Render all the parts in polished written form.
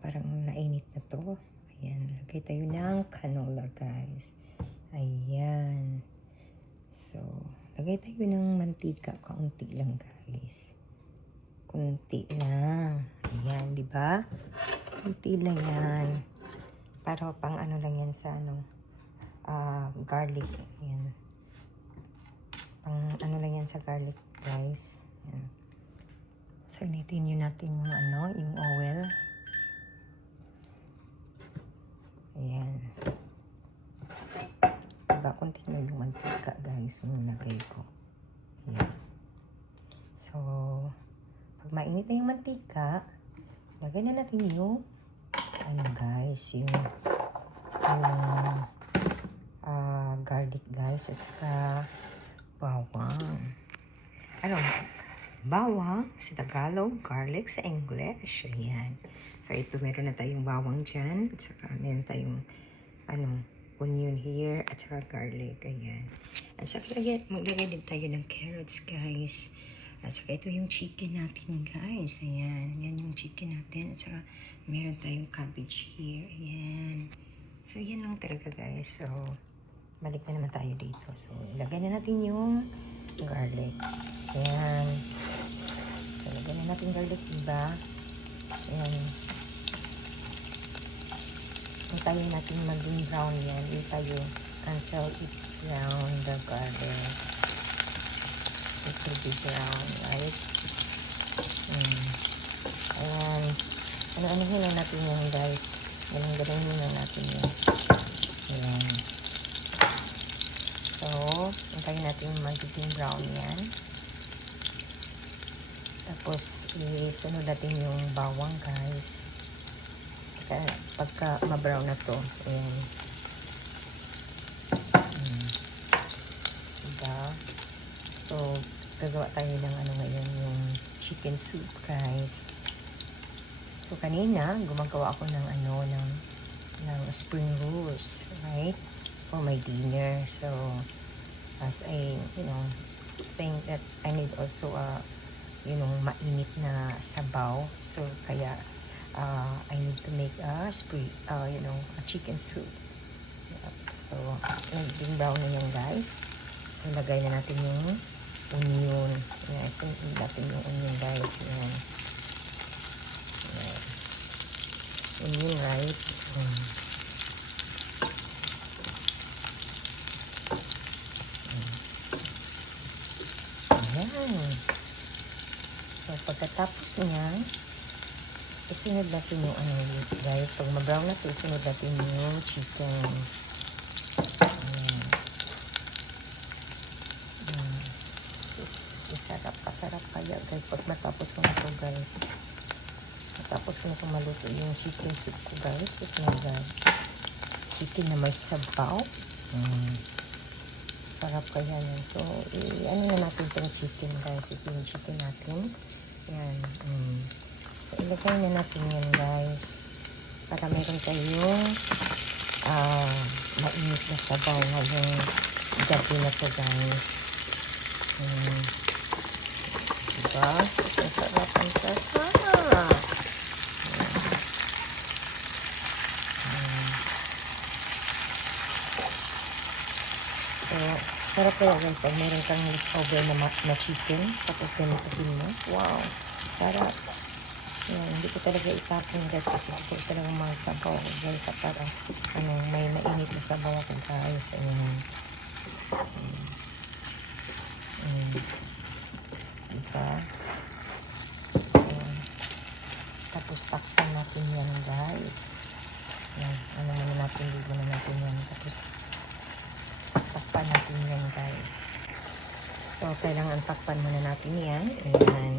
parang nainit na to. Ayan, lagay tayo ng canola guys. Ayan. So, lagay tayo ng mantika. Kaunti lang guys. Kunti lang. Ayan, di ba? Kunti lang yan. Para pang ano lang yan sa garlic. Ayan. Pang ano lang yan sa garlic guys. Ayan. So, initin nyo natin yung oil. Ayan. Diba, kunti na yung mantika guys, yung nilagay ko. Ayan. So, pag mainit na yung mantika, lagay na natin yung, guys, yung garlic guys, at saka bawang. Bawang sa Tagalog, garlic sa English. Ayan. So, ito meron na tayong bawang dyan. At saka meron tayong, onion here. At saka garlic. Ayan. At saka maglagay din tayo ng carrots, guys. At saka ito yung chicken natin, guys. Ayan. Yan yung chicken natin. At saka meron tayong cabbage here. Ayan. So, yan lang talaga, guys. So, balik na naman tayo dito. So, ilagay na natin yung garlic. Ayan. So, lagyan na natin garlic, diba? Ayan. Hintayin natin maging brown yan. Hintayin until it brown the garlic. It will be brown, right? Ayan. Ano-anuhin lang natin yan, guys. Ganun-ganunin lang natin yan. Ayan. So, hintayin natin magiging brown yan. Tapos, isunod natin yung bawang, guys. Pagka ma-brown na to, ayan. Diba? So, gagawa tayo ng ngayon, yung chicken soup, guys. So, kanina, gumagawa ako ng ng spring rolls, right? For my dinner. So, as I, think that I need also mainit na sabaw. So, kaya, I need to make a chicken soup. Yep. So, naging brown na yan, guys. So, lagay na natin yung onion. Yan. So, natin yung onion, guys. Yan. Yan. Onion, right? Ayan. So, pagkatapos niya, isunod natin yung guys. Pag ma-brown na ito, isunod natin yung chicken. Ayan. Kasarap kaya, guys. Pag matapos ko na ito, guys. Matapos ko na ito maluto yung chicken soup ko, guys. Just like that. Chicken na may sabaw. Sarap kaya yan. So, na natin itong chicken, guys. Ito yung chicken natin. Yan. So, ilagay na natin yan, guys. Para meron tayong mainit na sabaw ngayong gabi na to, guys. Diba? So, sarap ang sarap. So, sarap kaya, guys, pag meron kang leftover na chicken, tapos ganito mo. Wow, sarap. Yan, hindi ko talaga itapon, guys, kasi gusto ko talaga magsabaw, guys, na parang, may mainit na sabaw ako, guys. Ayan. Diba? So, tapos takpan natin yan, guys. Yan, muna natin, dito na natin yan. Tapos, takpan natin yan, guys. So, kailangan takpan muna natin yan. Ayan.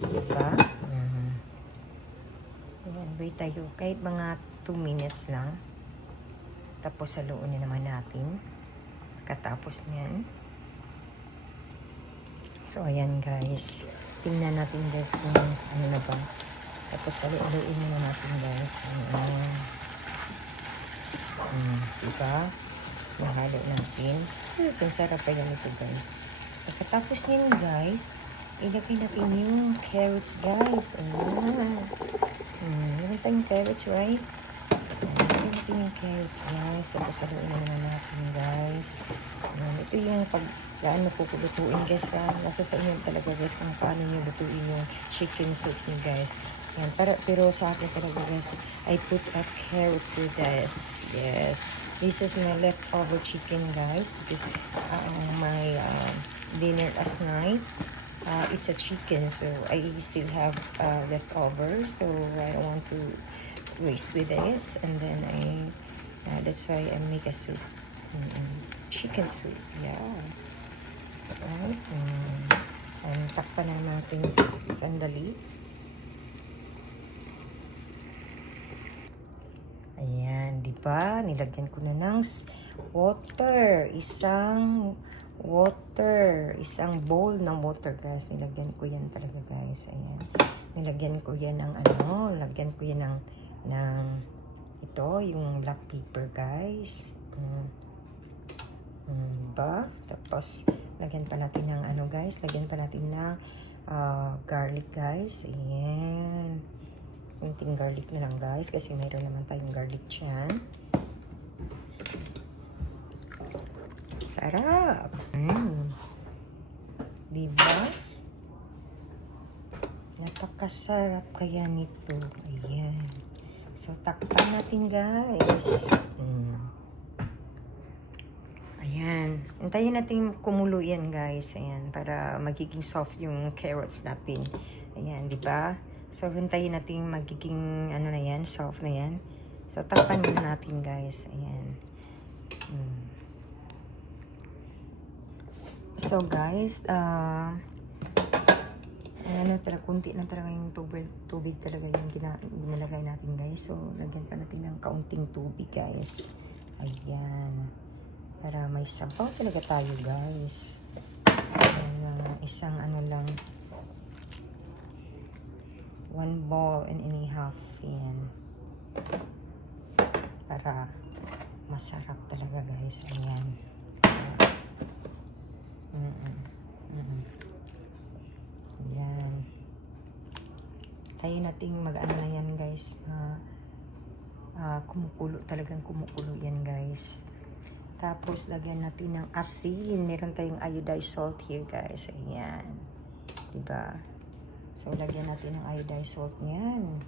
Diba? Ayan, wait tayo. Kahit mga 2 minutes lang. Tapos, haluin na naman natin. Katapos niyan. So, ayan, guys. Tingnan natin, guys, kung ano na ba. Tapos, haluin na natin, guys. Ayan. Diba? Mahalo natin. So, sarap pa yan ito, guys. Pagkatapos niyan, guys, ilagay natin yung carrots, guys. Ayan. Ilagay tayong carrots, right? Lagyan natin yung carrots, guys. Tapos haluin na naman natin, guys. Ayan, ito yung pag gaano po lutuin, guys. Nasa sa inyo talaga, guys, kung paano nyo lutuin yung chicken soup nyo, guys. Ayan, pero sa akin talaga, guys, I put a carrots with this. Yes. This is my leftover chicken, guys, because my dinner last night, it's a chicken, so I still have leftover, so I don't want to waste with this, and then that's why I make a soup. Chicken soup, yeah. Right. And takpan na natin sandali. Ayan, di ba? Nilagyan ko na ng water. Isang bowl ng water, guys. Nilagyan ko yan talaga, guys. Ayan. Nilagyan ko yan ng lagyan ko yan ng ito, yung black pepper, guys. Diba? Tapos, lagyan pa natin ng guys. Lagyan pa natin ng garlic, guys. Ayan. Kunting garlic na lang, guys, kasi mayroon naman tayong garlic dyan. Sarap! Diba? Napakasarap kaya nito. Ayan. So, takpan natin, guys. Ayan. Hintayin natin kumulo yan, guys. Ayan. Para magiging soft yung carrots natin. Ayan, diba? So, hintayin natin magiging, na yan, soft na yan. So, takpan muna natin, guys. Ayan. So, guys, kunti na talaga yung tubig talaga yung ginalagay natin, guys. So, lagyan pa natin ng kaunting tubig, guys. Ayan. Para may sabaw talaga tayo, guys. Ayan, isang lang. 1 bowl and a half. Yan. Para masarap talaga, guys. Ayan. Ayan. Kaya nating mag-ano na yan, guys. Kumukulo. Talagang kumukulo yan, guys. Tapos, lagyan natin ng asin. Meron tayong iodized salt here, guys. Ayan. Diba? So, lagyan natin ng iodized salt niyan.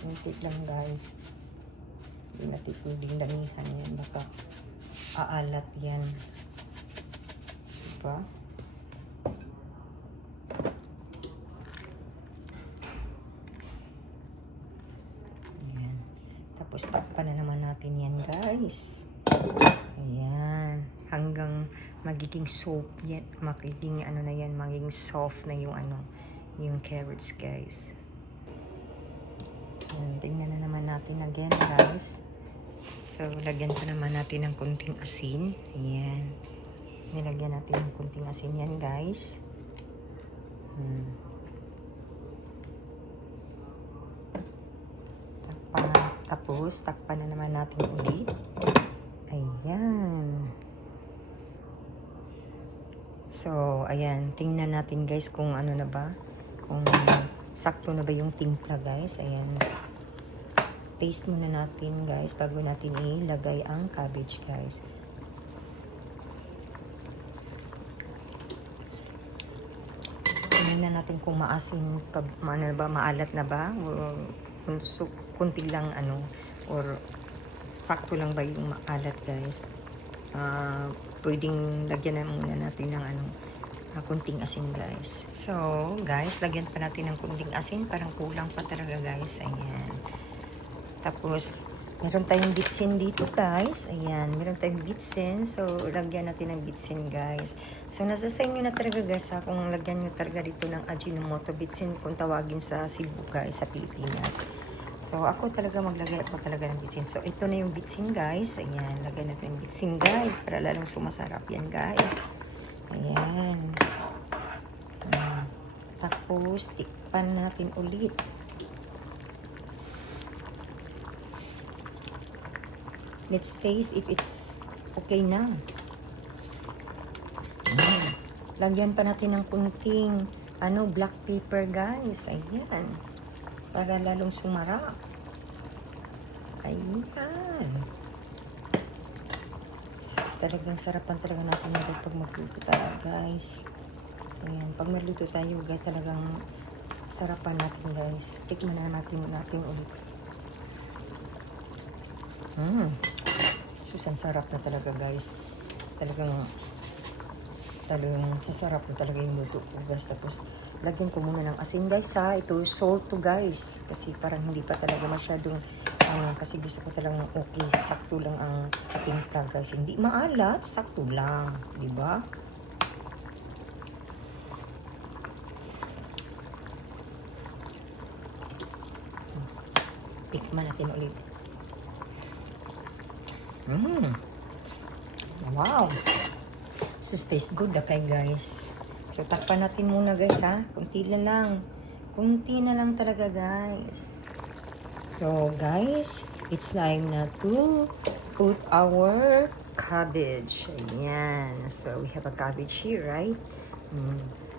Kunti lang, guys. Hindi natin pwedeng damihan yan. Baka aalat yan. Diba? Ayan. Tapos, takpan na naman natin yan, guys. Ayan. Hanggang magiging soap yan. Magiging magiging soft na yung yung carrots, guys. Ayan. Tingnan na naman natin again, guys. So, lagyan pa naman natin ng kunting asin. Ayan. Nilagyan natin ng kunting asin yan, guys. Tapos, takpan na naman natin ulit. Ayan. So, ayan. Tingnan natin, guys, kung na ba. Kung sakto na ba yung timpla, guys. Ayan. Taste muna natin, guys, bago natin ilagay ang cabbage, guys. Tingnan natin kung maasim pa, maalat na ba. O kunti lang, or sakto lang ba yung maalat, guys. Pwedeng lagyan na muna natin ng kunting asin, guys. So, guys, lagyan pa natin ng kunting asin. Parang kulang pa talaga, guys. Ayan. Tapos, meron tayong bitsin dito, guys. Ayan, meron tayong bitsin. So, lagyan natin ng bitsin, guys. So, nasa sa inyo na talaga, guys, kung lagyan nyo talaga dito ng Ajinomoto bitsin, kung tawagin sa Cebu, guys, sa Pilipinas. So, ako talaga maglagay ako talaga ng bitsin. So, ito na yung bitsin, guys. Ayan, lagyan natin yung bitsin, guys, para lalong sumasarap yan, guys. Ayan. Tapos, tikpan natin ulit. Let's taste if it's okay na. lagyan pa natin ng kunting black pepper guys. Ayan. Para lalong sumarap. Ayan. Talagang sarapan talaga natin guys pag magluto tayo guys. Ayan. Pag magluto tayo guys, talagang sarapan natin guys. Tikman na natin ulit. Susan, sarap na talaga guys. Talagang sasarap na talaga yung luto ko guys. Tapos lagyan ko muna ng asin guys ha. Ito salt to guys. Kasi parang hindi pa talaga masyadong kasi gusto ko talagang okay. Sakto lang ang timpla guys. Hindi maalat, sakto lang. Diba? Tikman natin ulit. Wow. Sus, taste good kay guys. So, takpan natin muna guys ha. Kunti na lang. Kunti na lang talaga guys. So, guys, it's time na to put our cabbage. Ayan. So, we have a cabbage here, right?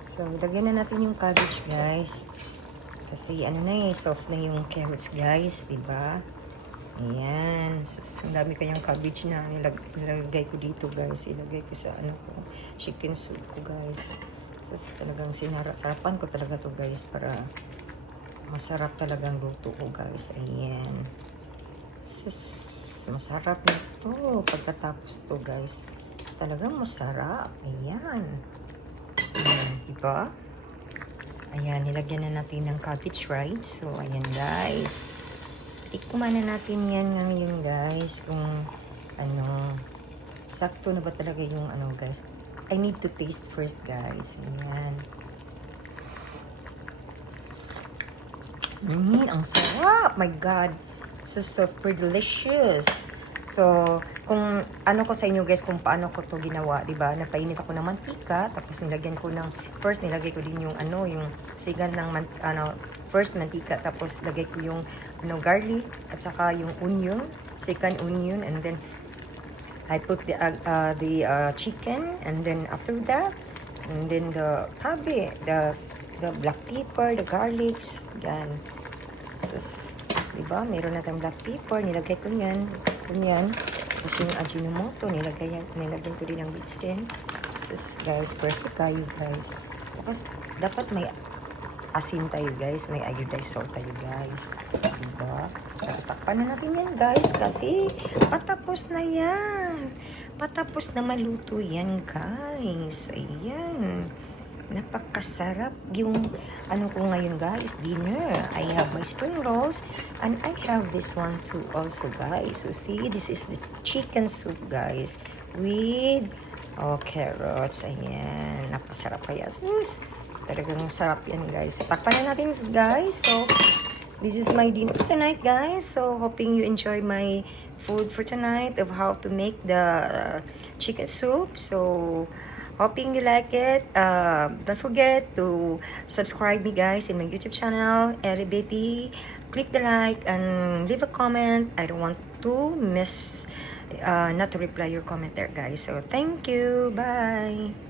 So, lagyan na natin yung cabbage guys. Kasi soft na yung carrots guys, diba? Ayan. So, ang dami kayang cabbage na nilagay ko dito guys. Ilagay ko sa chicken soup ko guys. So, talagang sinarasapan ko talaga to guys para masarap talagang luto ko guys. Ayan. Sus, masarap na to. Pagkatapos to guys, talagang masarap. Ayan. Diba? Ayan, nilagyan na natin ng cabbage, right? So, ayan guys. Tikman na natin yan ngayon guys. Kung sakto na ba talaga yung guys. I need to taste first guys. Ayan. Ang sarap. My God. So, super delicious. So, kung ko sa inyo guys, kung paano ko to ginawa, diba? Napainit ako ng mantika, tapos nilagyan ko first nilagay ko din yung yung sigan ng first mantika, tapos lagay ko yung garlic, at saka yung onion, second onion, and then I put the chicken, and then after that, and then the cabbage, the black pepper, the garlics, yan. So, diba? Meron na tayong black pepper, nilagay ko yan. Tapos yung Ajinomoto, nilagay ko din ng bitsin. So, guys, perfect kayo, guys. Tapos, dapat may asin tayo, guys. May iodized salt tayo, guys. Diba? Tapos, takpan na natin yan, guys. Kasi, patapos na yan. Patapos na maluto yan, guys. Ayan. Napakasarap yung ko ngayon guys, dinner. I have my spring rolls and I have this one too also guys. So see, this is the chicken soup guys with carrots. Ayan, napasarap kaya sus. Talagang sarap yan guys. Takpan na natin guys. So this is my dinner tonight guys. So hoping you enjoy my food for tonight of how to make the chicken soup. So hoping you like it. Don't forget to subscribe me guys in my YouTube channel, Ellie Betty. Click the like and leave a comment. I don't want to miss not to reply your comment there guys. So thank you. Bye.